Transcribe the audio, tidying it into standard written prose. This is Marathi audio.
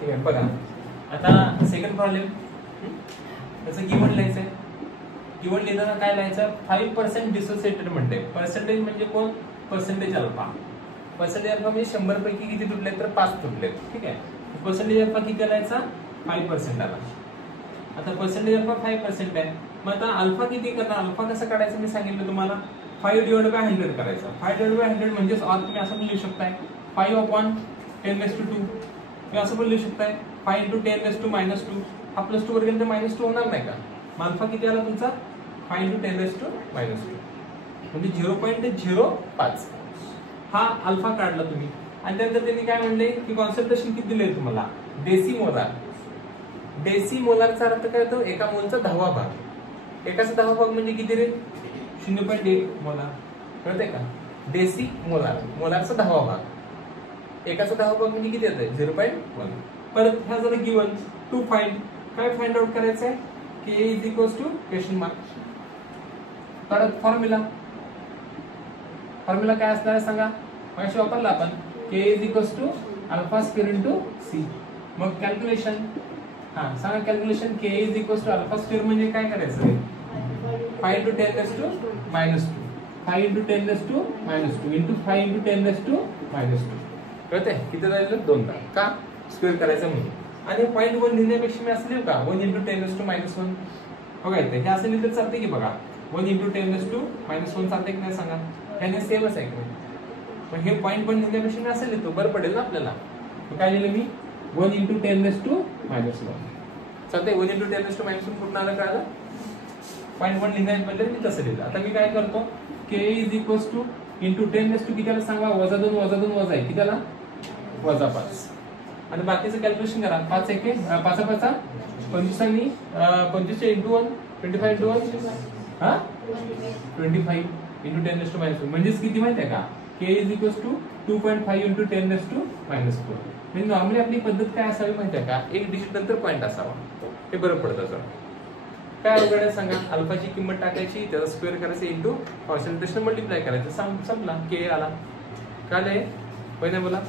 ठीक आहे बघा. आता सेकंड प्रॉब्लेम त्याचं गिवन लिहायचं आहे. गिवन लिहिताना काय लिहायचं 5% डिसोसिएटेड म्हणते. पर्सेंटेज म्हणजे कोण पर्सेंटेज अल्फा. पर्सेंटेज अल्फा म्हणजे 100 पैकी किती तुटले तर 5 तुटले. ठीक आहे. पर्सेंटेज अल्फा किती आलायचा 5% आला. आता पर्सेंटेज अल्फा 5% आहे. मग आता अल्फा किती करणार अल्फा कसं काढायचं मी सांगितलं तुम्हाला 5/100 करायचं. 5/100 म्हणजे तुम्ही असं पण लिहू शकताय 5/10⁻². तुम्ही असं पण लिहू शकताय 5×10⁻². हा +2 वर गेला तर -2 होणार नाही का. मग अल्फा किती आला तुमचा 5×10⁻². म्हणजे 0.05 हा अल्फा काढला तुम्ही. आणि त्यानंतर त्यांनी काय म्हणले की कॉन्सन्ट्रेशन किती दिले तुम्हाला डेसिमोलार. डेसिमोलारचा अर्थ काय होतो एका मोलचा 10वा भाग. एकाचा 10वा भाग म्हणजे किती रे 0.1 मोलार. कळतंय का. डेसिमोलार मोलारचा 10वा भाग. एकाचा 10वा भाग म्हणजे किती येतंय 0.1. परत ह्या जरा गिवन टू फाइंड काय फाइंड आउट करायचं आहे K क्वेश्चन मार्क. परत फॉर्म्युला काय असणार आहे सांगा. मगाशी वापरला आपण K α² C. मग कॅल्क्युलेशन सांगा कॅल्क्युलेशन K α² म्हणजे काय करायचं 5×10⁻². 5×10⁻² इंटू 5×10⁻². कळतंय किती राहिलं 2 का स्क्वेअर करायचं म्हणून. आणि 0.1 लिहिण्यापेक्षा मी असं लिहू का 1×10⁻⁻1. बघा इथे हे असं लिहिलं चालते की बघा 1×10⁻⁻1 चालते की नाही सांगा. त्याने सेमच आहे की नाही. पण हे 0.1 लिहिण्यापेक्षा मी असं लिहितो बरं पडेल ना आपल्याला. काय लिहिलं मी 1×10⁻⁻1 चालतंय. 1×10⁻⁻1 पूर्ण आलं काय आलं 0.1 लिहिण्याबद्दल मी तसं लिहिलं. आता मी काय करतो K ×10⁻² किती आलं सांगा -2 वजा आहे किती आला -5. आणि बाकीचं कॅल्क्युलेशन करा 5 1 5 5 25 आणि 25 × 1 25 × 1 25 × 10⁻⁻2 म्हणजेच किती माहिती आहे का K 2.5 × 10⁻⁻4. म्हणजे नॉर्मली आपली पद्धत काय असावी माहिती आहे का एक डिजिट नंतर पॉईंट असावा. हे बरं पडतं सर. काय अवघड आहे सांगा. अल्फाची किंमत टाकायची त्याचा स्क्वेअर करायचं इंटू कॉन्सन्ट्रेशन मल्टिप्लाय करायचं संपला K आला. काय आहे पहिला बोला